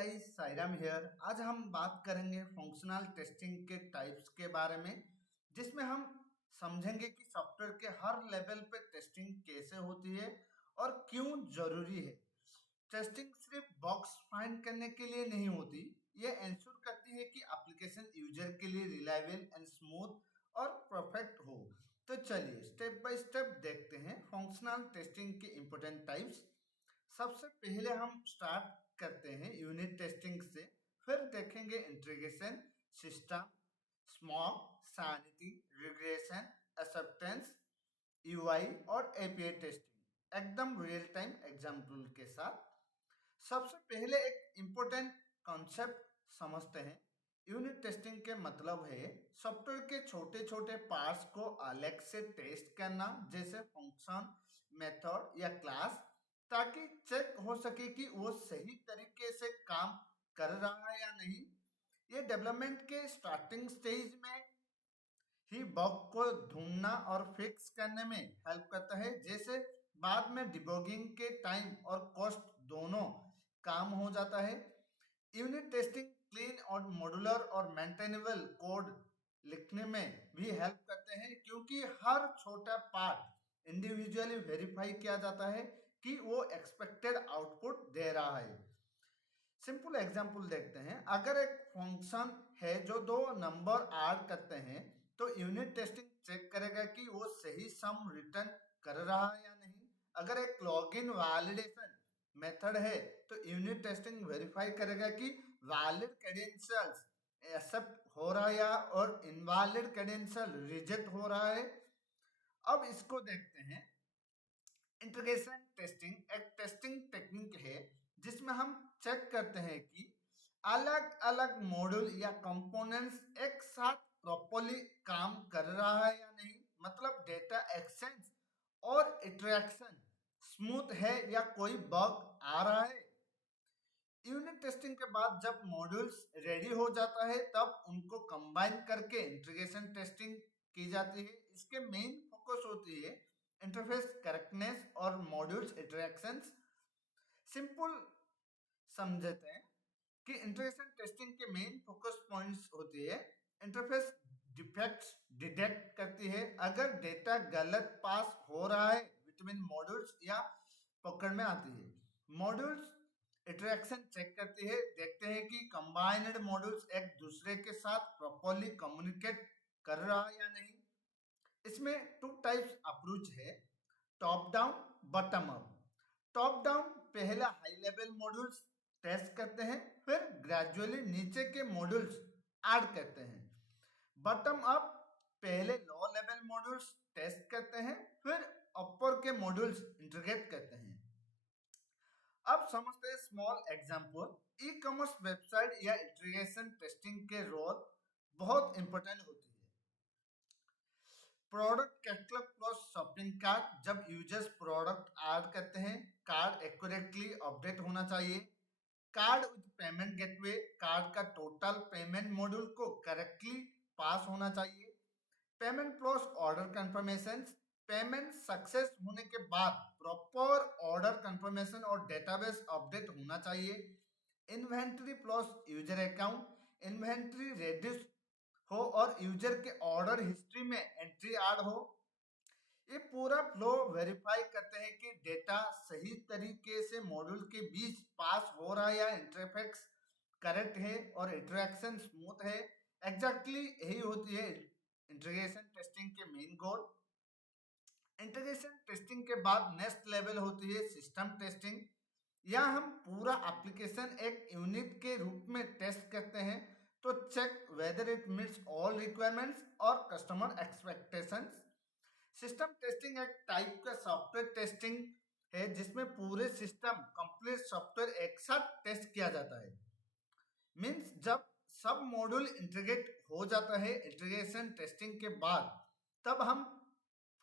Guys, Sairam here. आज हम बात करेंगे फंक्शनल टेस्टिंग के टाइप्स के बारे में, जिसमें हम समझेंगे कि सॉफ्टवेयर के हर लेवल पे टेस्टिंग कैसे होती है और क्यों जरूरी है। टेस्टिंग सिर्फ बॉक्स फाइंड करने के लिए नहीं होती, ये इंश्योर करती है कि एप्लीकेशन यूजर के लिए रिलायबल एंड स्मूथ और परफेक्ट हो। तो चलिए स्टेप बाय स्टेप देखते हैं फंक्शनल टेस्टिंग के इंपॉर्टेंट टाइप्स। सबसे पहले हम स्टार्ट करते हैं यूनिट टेस्टिंग से, फिर देखेंगे integration, system, smoke, sanity, regression, acceptance, UI और एपीआई टेस्टिंग एकदम रियल टाइम एग्जाम्पल के साथ। सबसे पहले एक इम्पोर्टेंट कॉन्सेप्ट समझते हैं। यूनिट टेस्टिंग के मतलब है सॉफ्टवेयर के छोटे छोटे पार्ट्स को अलग से टेस्ट करना, जैसे फंक्शन, मेथड या क्लास, ताकि चेक हो सके कि वो सही तरीके से काम कर रहा है या नहीं। ये डेवलपमेंट के स्टार्टिंग स्टेज में ही बग को ढूंढना और फिक्स करने में हेल्प करता है, जैसे बाद में डिबगिंग के टाइम और कॉस्ट दोनों काम हो जाता है। यूनिट टेस्टिंग क्लीन और मॉड्यूलर और मेंटेनेबल कोड लिखने में भी हेल्प करते हैं, क्योंकि हर छोटा पार्ट इंडिविजुअली वेरीफाई किया जाता है कि वो एक्सपेक्टेड आउटपुट दे रहा है। सिंपल एग्जांपल देखते हैं। अगर एक फंक्शन है जो दो नंबर ऐड करते हैं, तो यूनिट टेस्टिंग चेक करेगा कि वो सही सम रिटर्न कर रहा है या नहीं। अगर एक लॉगिन वैलिडेशन मेथड है, तो यूनिट टेस्टिंग वेरीफाई करेगा कि वैलिड क्रेडेंशियल्स एक्सेप्ट हो रहा है या और इनवैलिड क्रेडेंशियल रिजेक्ट हो रहा है। अब इसको देखते हैं। इंटीग्रेशन टेस्टिंग एक टेस्टिंग टेक्निक है जिसमें हम चेक करते हैं कि अलग अलग मॉड्यूल या कंपोनेंट्स एक साथ प्रॉपर्ली काम कर रहा है या नहीं। मतलब डेटा एक्सचेंज और इंटरेक्शन स्मूथ है या कोई बग आ रहा है। यूनिट टेस्टिंग के बाद जब मॉड्यूल्स रेडी हो जाता है, तब उनको कंबाइन करके इंटीग्रेशन टेस्टिंग की जाती है। इसके मेन फोकस होती है इंटरफेस करेक्टनेस और मॉड्यूल्स इंटरेक्शंस। सिंपल समझते हैं कि इंटीग्रेशन टेस्टिंग के मेन फोकस पॉइंट्स होती है। इंटरफेस डिफेक्ट्स डिटेक्ट करती है। अगर डेटा गलत पास हो रहा है बिटवीन मॉड्यूल्स या पकड़ में आती है। मॉड्यूल्स इंटरेक्शन चेक करती है, देखते हैं कि कंबाइंड मॉड्यूल्स एक दूसरे के साथ प्रॉपर्ली कम्युनिकेट कर रहा है या नहीं। इसमें टू टाइप्स अप्रोच है, top down, bottom up. Top down पहला हाई लेवल मॉड्यूल्स टेस्ट करते हैं, फिर ग्रेजुअली नीचे के मॉड्यूल्स ऐड करते हैं। बॉटम अप पहले लो लेवल मॉड्यूल्स टेस्ट करते हैं, फिर अपर के मॉड्यूल्स इंटीग्रेट करते हैं। अब समझते हैं small example. E commerce website या इंटीग्रेशन टेस्टिंग के रोल बहुत इंपॉर्टेंट होती है। Product catalogue plus shopping cart, जब यूजर्स प्रोडक्ट ऐड करते हैं, कार्ड एक्यूरेटली अपडेट होना चाहिए। Card with payment gateway, card का टोटल पेमेंट मॉड्यूल को करेक्टली पास होना चाहिए। Payment plus order confirmation, payment success होने के बाद प्रॉपर ऑर्डर कंफर्मेशन और डेटाबेस अपडेट होना चाहिए। Inventory plus user account, inventory reduce हो और यूजर के ऑर्डर हिस्ट्री में एंट्री ऐड हो। ये पूरा फ्लो वेरीफाई करते हैं कि डेटा सही तरीके से मॉड्यूल के बीच पास हो रहा है या इंटरफेक्स करेक्ट है और इंटरेक्शन स्मूथ है। एग्जैक्टली यही होती है इंटीग्रेशन टेस्टिंग के मेन गोल। इंटीग्रेशन टेस्टिंग के बाद नेक्स्ट लेवल होती है सिस्टम टेस्टिंग। यहाँ हम पूरा एप्लीकेशन एक यूनिट के रूप में टेस्ट करते हैं, तो check whether it meets all requirements और कस्टमर एक्सपेक्टेशंस। सिस्टम टेस्टिंग एक टाइप का सॉफ्टवेयर टेस्टिंग है जिसमें पूरे सिस्टम कंप्लीट सॉफ्टवेयर एक साथ टेस्ट किया जाता है। मीन्स जब सब मॉड्यूल इंटीग्रेट हो जाता है इंटीग्रेशन टेस्टिंग के बाद, तब हम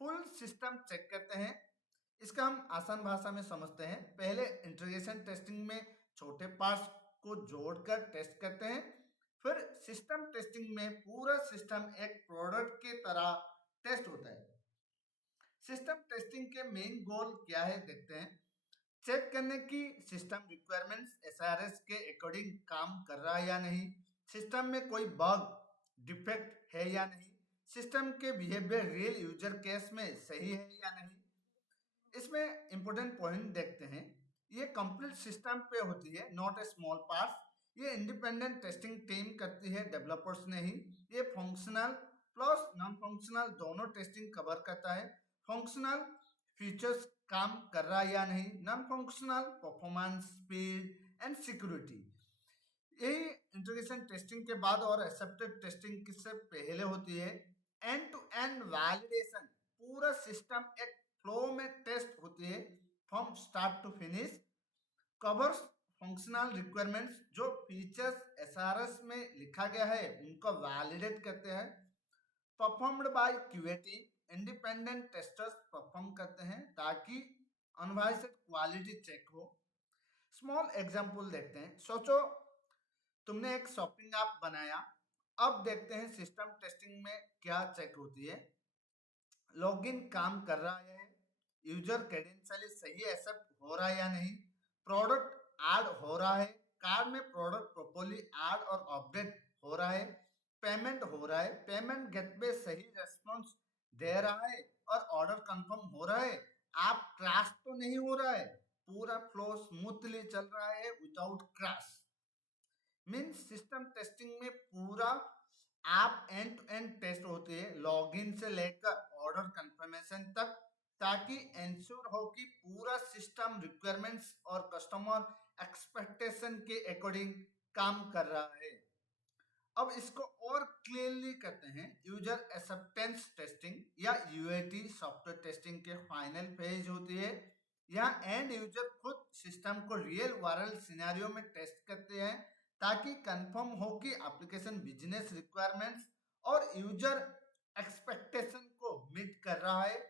फुल सिस्टम चेक करते हैं। इसका हम आसान भाषा में समझते हैं। पहले इंटीग्रेशन टेस्टिंग में छोटे पार्ट्स को जोड़कर टेस्ट करते हैं, फिर सिस्टम टेस्टिंग में पूरा सिस्टम एक प्रोडक्ट के तरह टेस्ट होता है। सिस्टम टेस्टिंग के मेन गोल क्या है देखते हैं। चेक करने की सिस्टम रिक्वायरमेंट्स एसआरएस के अकॉर्डिंग काम कर रहा है या नहीं, सिस्टम में कोई बग डिफेक्ट है या नहीं, सिस्टम के बिहेवियर रियल यूजर केस में सही है या नहीं। इसमें इंपॉर्टेंट पॉइंट देखते हैं। ये कंप्लीट सिस्टम पे होती है, नॉट ए स्मॉल पार्ट। ये इंडिपेंडेंट टेस्टिंग टीम करती है, डेवलपर्स नहीं। ये फंक्शनल प्लस नॉन फंक्शनल दोनों टेस्टिंग कवर करता है। फंक्शनल फीचर्स काम कर रहा है या नहीं, non functional performance, speed and security. यही इंटीग्रेशन टेस्टिंग के बाद और एक्सेप्टेड टेस्टिंग किससे पहले होती है। एंड टू एंड वैलिडेशन, पूरा सिस्टम एक फ्लो में टेस्ट होती है from start to finish. Covers functional requirements, जो फीचर्स एसआरएस में लिखा गया है उनको वैलिडेट करते हैं। Performed by QAT, independent testers perform करते हैं ताकि अनवाइस्ड क्वालिटी चेक हो। स्मॉल एग्जांपल देखते हैं। सोचो तुमने एक शॉपिंग ऐप बनाया। अब देखते हैं सिस्टम टेस्टिंग में क्या चेक होती है। लॉगिन काम कर रहा है, यूजर क्रेडेंशियल सही एक्सेप्ट हो रहा है या नहीं, प्रोडक्ट ऐड हो रहा है, कार्ड में प्रोडक्ट प्रॉपर्ली ऐड और अपडेट हो रहा है, पेमेंट हो रहा है, पेमेंट गेटवे सही रेस्पॉन्स दे रहा है और ऑर्डर कंफर्म हो रहा है, ऐप क्रैश तो नहीं हो रहा है, पूरा फ्लो स्मूथली चल रहा है without crash. Means system testing में पूरा app end to end test होती है, लॉगिन से लेकर ऑर्डर कंफर्मेशन तक, ताकि इंश्योर हो कि पूरा सिस्टम रिक्वायरमेंट्स और कस्टमर एक्सपेक्टेशन के अकॉर्डिंग काम कर रहा है। अब इसको और क्लियरली करते हैं। यूजर एक्सेप्टेंस टेस्टिंग या यूएटी सॉफ्टवेयर टेस्टिंग के फाइनल फेज होती है। यहाँ एंड यूजर खुद सिस्टम को रियल वायरल सिनेरियो में टेस्ट करते हैं ताकि कंफर्म हो कि एप्लीकेशन बिजनेस रिक्वायरमेंट्स और यूजर एक्सपेक्टेशन को मीट कर रहा है।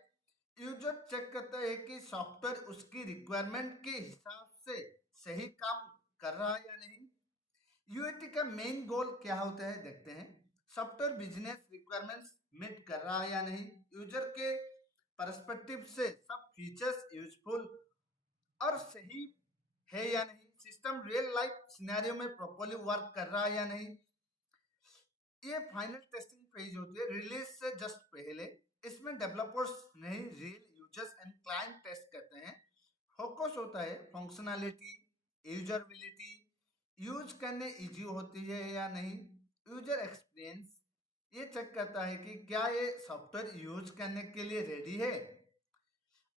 यूजर चेक करता है कि सॉफ्टवेयर उसकी रिक्वायरमेंट के हिसाब से सही काम कर रहा है या नहीं। यूएटी का मेन गोल क्या होता है देखते हैं। सॉफ्टवेयर बिजनेस रिक्वायरमेंट्स मीट कर रहा है या नहीं, यूजर के पर्सपेक्टिव से सब फीचर्स यूजफुल और सही है या नहीं, सिस्टम रियल लाइफ सिनेरियो में प्रॉपर्ली वर्क कर रहा है या नहीं। ये फाइनल टेस्टिंग फेज होती है रिलीज से जस्ट पहले। इसमें डेवलपर्स नहीं, real users and client test करते हैं। फोकस होता है फंक्शनैलिटी, यूजरेबिलिटी, यूज करने इजी होती है या नहीं, यूजर एक्सपीरियंस। ये चेक करता है कि क्या ये सॉफ्टवेयर यूज करने के लिए रेडी है।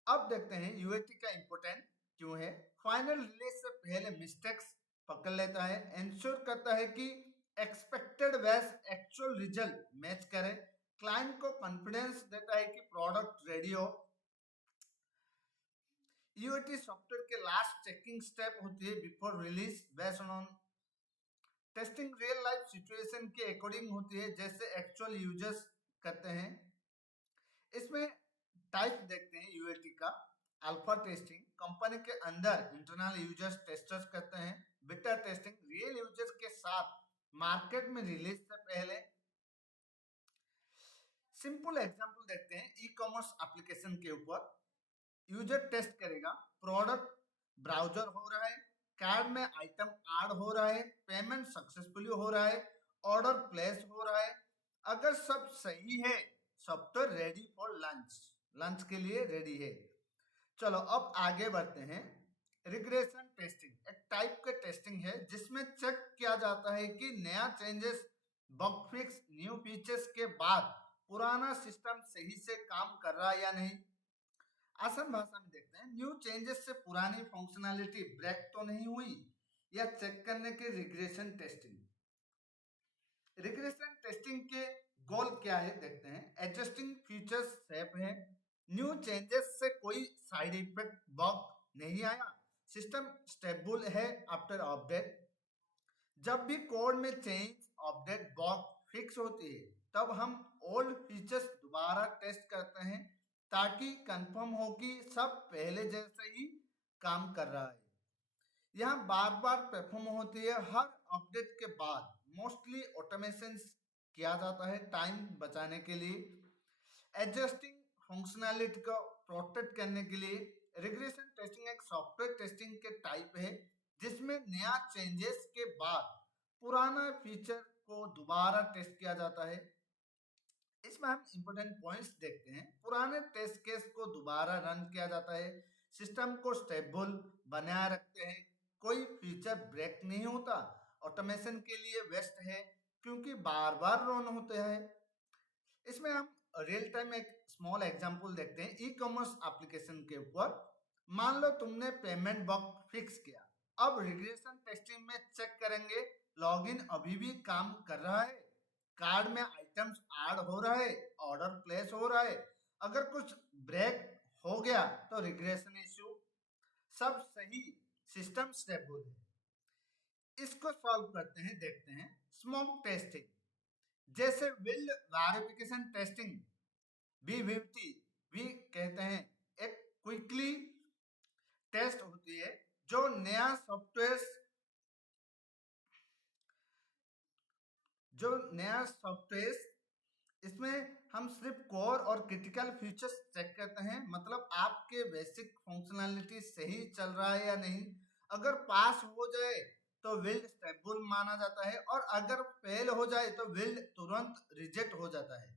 अब देखते हैं यूएटी का इंपोर्टेंट क्यों है। फाइनल रिलीज से पहले मिस्टेक्स पकड़ लेता है, इंश्योर करता है कि एक्सपेक्टेड वैस एक्चुअल रिजल्ट मैच करे, क्लाइंट को कॉन्फिडेंस देता है कि प्रोडक्ट रेडी हो। यूएटी सॉफ्टवेयर के लास्ट चेकिंग स्टेप होती है before release, based on testing real life situation के अकॉर्डिंग होती है, जैसे एक्चुअल यूजर्स करते हैं। इसमें टाइप देखते हैं यूएटी का। अल्फा टेस्टिंग, कंपनी के अंदर इंटरनल यूजर्स टेस्टर्स करते हैं। बीटा टेस्टिंग, रियल यूजर्स के साथ मार्केट में रिलीज से पहले। सिंपल एग्जांपल देखते हैं ई कॉमर्स एप्लीकेशन के ऊपर। यूजर टेस्ट करेगा, प्रोडक्ट ब्राउजर हो रहा है, कार्ड में आइटम ऐड हो रहा है, पेमेंट सक्सेसफुली हो रहा है, ऑर्डर प्लेस हो रहा है। अगर सब सही है, software ready for lunch, lunch के लिए रेडी है। चलो अब आगे बढ़ते हैं। रिग्रेशन टेस्टिंग एक टाइप का टेस्टिंग है जिसमें चेक किया जाता है कि नया changes, bug fix, new features के बाद पुराना सिस्टम सही से काम कर रहा है या नहीं। आसान भाषा में देखते हैं, न्यू चेंजेस से पुरानी फंक्शनैलिटी ब्रेक तो नहीं हुई, या चेक करने के रिग्रेशन टेस्टिंग। रिग्रेशन टेस्टिंग के गोल क्या है देखते हैं। एडजस्टिंग फीचर्स सेफ है, न्यू चेंजेस से कोई साइड इफेक्ट बग नहीं आया, सिस्टम स्टेबल है आफ्टर अपडेट। जब भी कोड में चेंज, अपडेट, बग फिक्स होती है तब हम ओल्ड फीचर्स दोबारा टेस्ट करते हैं ताकि कंफर्म हो कि सब पहले जैसे ही काम कर रहा है। यहाँ बार बार परफॉर्म होती है हर अपडेट के बाद। मोस्टली ऑटोमेशन किया जाता है टाइम बचाने के लिए। एडजस्टिंग फंक्शनैलिटी को प्रोटेक्ट करने के लिए रिग्रेशन टेस्टिंग एक सॉफ्टवेयर टेस्टिंग के टाइप है जिसमें नया चेंजेस के बाद पुराना फीचर को दोबारा टेस्ट किया जाता है। इसमें हम इंपोर्टेंट पॉइंट्स देखते हैं। पुराने टेस्ट केस को दोबारा रन किया जाता है, सिस्टम को स्टेबल बनाए रखते हैं, कोई फीचर ब्रेक नहीं होता, ऑटोमेशन के लिए बेस्ट है क्योंकि बार बार रन होते हैं। इसमें हम रियल टाइम एक स्मॉल एग्जांपल देखते हैं ई कॉमर्स एप्लीकेशन के ऊपर। मान लो तुमने पेमेंट बग फिक्स किया, अब रिग्रेशन टेस्टिंग में चेक करेंगे लॉगिन अभी भी काम कर रहा है, कार्ड में आइटम्स ऐड हो रहा है, ऑर्डर प्लेस हो रहा है। अगर कुछ ब्रेक हो गया तो रिग्रेशन इश्यू, सब सही, सिस्टम स्टेबल है। इसको सॉल्व करते हैं, देखते हैं स्मोक टेस्टिंग जैसे विल्ड वेरिफिकेशन टेस्टिंग बीवीटी भी कहते हैं, एक क्विकली टेस्ट होती है जो नया सॉफ्टवेयर इसमें हम सिर्फ कोर और क्रिटिकल फीचर्स चेक करते हैं, मतलब आपके बेसिक फंक्शनैलिटी सही चल रहा है या नहीं। अगर पास हो जाए तो बिल्ड स्टेबल माना जाता है और अगर फेल हो जाए तो बिल्ड तुरंत रिजेक्ट हो जाता है।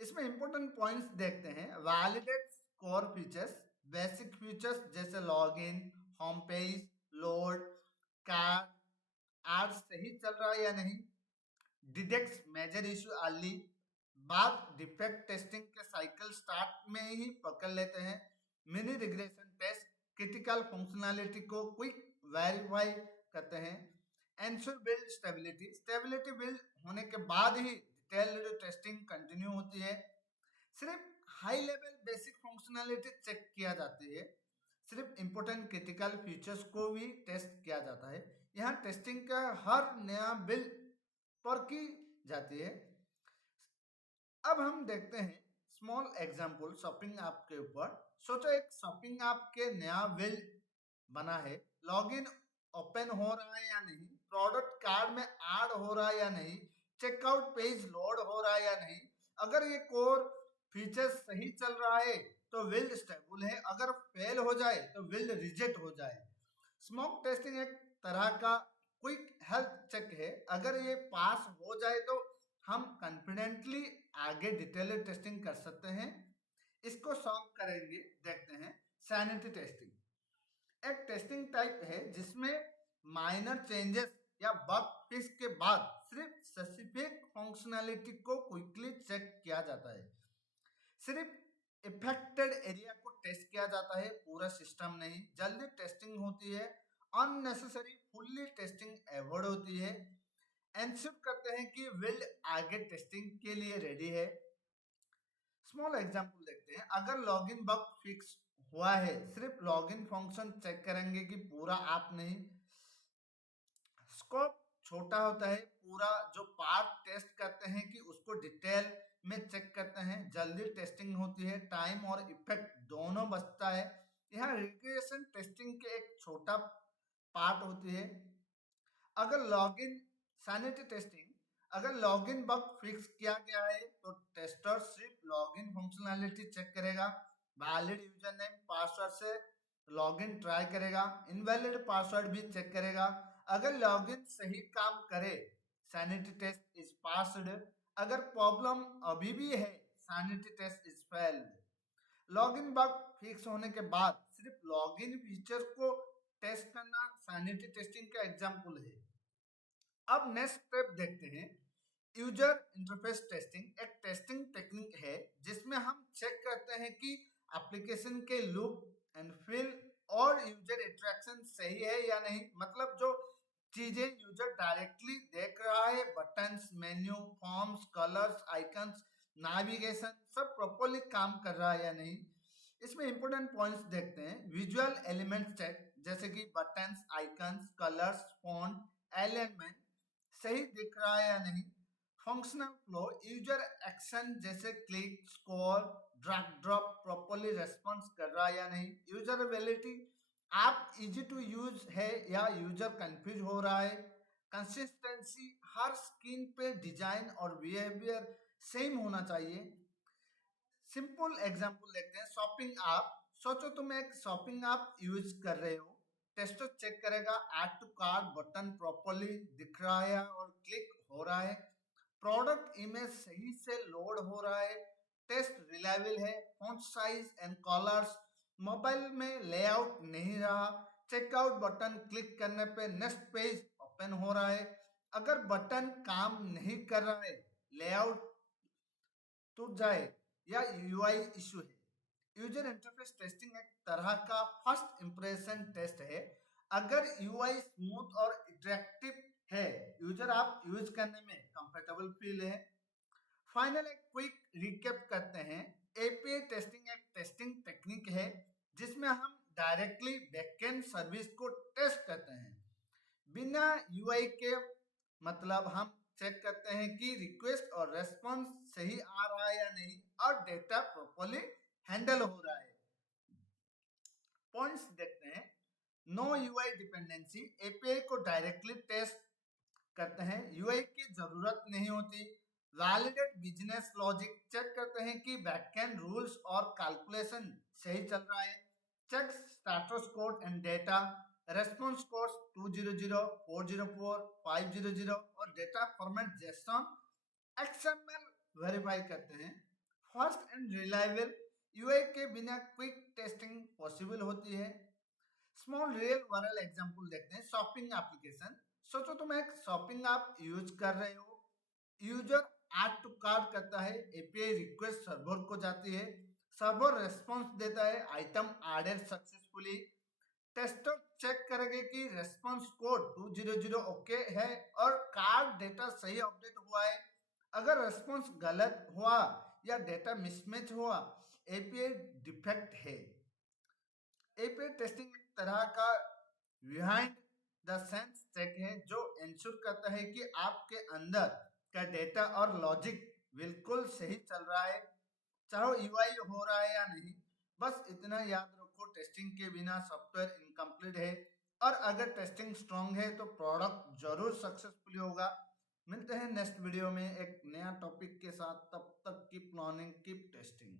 इसमें इंपॉर्टेंट पॉइंट्स देखते हैं। Validate core features, basic features जैसे login, home page, load, card, आज सही चल रहा है या नहीं। डिटेक्ट्स मेजर इशू अर्ली, बाद डिफेक्ट टेस्टिंग के साइकिल स्टार्ट में ही पकड़ लेते हैं। Mini regression test critical functionality को क्विक वेरीफाई करते हैं। Ensure build stability, stability build होने के बाद ही डिटेल्ड टेस्टिंग कंटिन्यू होती है। सिर्फ high level basic functionality check किया जाती है, सिर्फ इंपॉर्टेंट क्रिटिकल फीचर्स को भी टेस्ट किया जाता है। यहाँ टेस्टिंग का हर नया बिल्ड पर की जाती है। अब हम देखते हैं स्मॉल एग्जांपल शॉपिंग ऐप के ऊपर। सोचो एक शॉपिंग ऐप के नया बिल्ड बना है, लॉगिन ओपन हो रहा है या नहीं, प्रोडक्ट कार्ड में ऐड हो रहा है या नहीं, चेकआउट पेज लोड हो रहा है या नहीं। अगर ये कोर फीचर सही चल रहा है तो बिल्ड स्टेबल है, अगर फेल हो जाए तो बिल्ड रिजेक्ट हो जाए। स्मोक टेस्टिंग एक तरह का क्विक हेल्थ चेक है, अगर ये पास हो जाए तो हम कॉन्फिडेंटली आगे डिटेल टेस्टिंग कर सकते हैं। इसको सॉल्व करेंगे, देखते हैं सैनिटी टेस्टिंग। एक टेस्टिंग टाइप है जिसमें माइनर चेंजेस या बग फिक्स के बाद सिर्फ स्पेसिफिक फंक्शनैलिटी को क्विकली चेक किया जाता है। सिर्फ इफेक्टेड एरिया को टेस्ट किया जाता है, पूरा सिस्टम नहीं। जल्दी टेस्टिंग होती है, अननेसेसरी फुल्ली टेस्टिंग अवॉइड होती है। एंश्योर करते हैं कि बिल्ड आगे टेस्टिंग के लिए रेडी है। स्मॉल एग्जांपल देखते हैं। अगर लॉगिन बग फिक्स हुआ है, सिर्फ लॉगिन फंक्शन चेक करेंगे कि पूरा ऐप नहीं। स्कोप छोटा होता है, पूरा जो पार्ट टेस्ट करते हैं कि उसको डिटेल में चेक करते हैं। जल्दी टेस्टिंग होती है, टाइम और इफेक्ट दोनों बचता है। यहाँ रिग्रेशन टेस्टिंग के एक छोटा पार्ट होती है। अगर लॉगिन सैनिटी टेस्टिंग, अगर लॉगिन बग फिक्स किया गया है तो टेस्टर सिर्फ लॉगिन फंक्शनैलिटी चेक करेगा, वैलिड यूजर नेम पासवर्ड से लॉगिन ट्राई करेगा, इनवैलिड पासवर्ड भी चेक करेगा। अगर लॉगिन सही काम करे सैनिटी टेस्ट इज पास्ड, अगर प्रॉब्लम अभी भी है sanity test is failed. Login bug fix होने के बाद सिर्फ लॉगिन फीचर को टेस्ट करना सैनिटी टेस्टिंग का एग्जांपल है। अब नेक्स्ट स्टेप देखते हैं यूजर इंटरफेस टेस्टिंग। एक टेस्टिंग टेक्निक है जिसमें हम चेक करते हैं कि एप्लीकेशन के लुक एंड फील और यूजर इंटरेक्शन सही है या नहीं, मतलब जो चीजें यूजर डायरेक्टली देख रहा है, buttons, menu, forms, colours, icons, navigation, सब प्रॉपर्ली काम कर रहा है या नहीं। इसमें इंपॉर्टेंट पॉइंट्स देखते हैं। विजुअल एलिमेंट चेक जैसे कि buttons, icons, colours, font, alignment सही दिख रहा है या नहीं। फंक्शनल फ्लो, यूजर एक्शन जैसे click, scroll, drag drop properly response कर रहा है या नहीं। यूजरेबिलिटी, ऐप इजी टू यूज है या यूजर कंफ्यूज हो रहा है। कंसिस्टेंसी, हर स्क्रीन पे डिजाइन और बिहेवियर सेम होना चाहिए। सिंपल एग्जांपल देखते हैं शॉपिंग ऐप। सोचो तुम एक शॉपिंग ऐप यूज कर रहे हो। टेस्टर चेक करेगा add to cart button properly दिख रहा है और क्लिक हो रहा है, प्रोडक्ट इमेज सही से लोड हो रहा है, टेस्ट रिलायबल है, font size and colours, mobile में लेआउट नहीं रहा, चेकआउट बटन क्लिक करने पे नेक्स्ट पेज ओपन हो रहा है। अगर बटन काम नहीं कर रहा है, लेआउट टूट जाए या यूआई इशू है। यूजर इंटरफेस टेस्टिंग एक तरह का फर्स्ट इंप्रेशन टेस्ट है। अगर यूआई स्मूथ और इंटरेक्टिव है, यूजर आप यूज करने में कंफर्टेबल फील है। फाइनल एक क्विक रिकैप करते हैं। एपीआई टेस्टिंग एक टेस्टिंग टेक्निक है जिसमें हम डायरेक्टली बैकएंड सर्विस को टेस्ट करते हैं बिना यूआई के। मतलब हम चेक करते हैं कि रिक्वेस्ट और रेस्पॉन्स सही आ रहा है या नहीं और डेटा प्रॉपर्ली हैंडल हो रहा है। पॉइंट्स देखते हैं। नो यूआई डिपेंडेंसी, एपीआई को डायरेक्टली टेस्ट करते हैं, यूआई की जरूरत नहीं होती। वैलिडेट बिजनेस लॉजिक, चेक करते हैं कि बैकएंड रूल्स और कैलकुलेशन सही चल रहा है। Check status code and data, response code 200, 404, 500 और data format JSON XML verify करते हैं। फास्ट एंड रिलायबल, यूआई के बिना क्विक टेस्टिंग पॉसिबल होती है। स्मॉल रियल वर्ल्ड एग्जांपल देखते हैं। शॉपिंग एप्लीकेशन, सोचो तुम एक शॉपिंग ऐप यूज कर रहे हो, यूजर ऐड टू कार्ट करता है, एपीआई रिक्वेस्ट सर्वर को जाती है, सर्वर रेस्पॉन्स देता है item added successfully. Tester check करेंगे कि रेस्पॉन्स कोड 200 ओके है और कार्ड डेटा सही अपडेट हुआ है। अगर रेस्पॉन्स गलत हुआ या डेटा मिसमैच हुआ, एपीआई डिफेक्ट है। एपीआई टेस्टिंग एक तरह का बिहाइंड द सेंस चेक है जो इंश्योर करता है कि आपके अंदर का डेटा और लॉजिक बिल्कुल सही चल रहा है, चाहे यूआई हो रहा है या नहीं। बस इतना याद रखो, टेस्टिंग के बिना सॉफ्टवेयर इनकम्प्लीट है और अगर टेस्टिंग स्ट्रांग है तो प्रोडक्ट जरूर सक्सेसफुली होगा। मिलते हैं नेक्स्ट वीडियो में एक नया टॉपिक के साथ, तब तक की प्लानिंग कीप टेस्टिंग।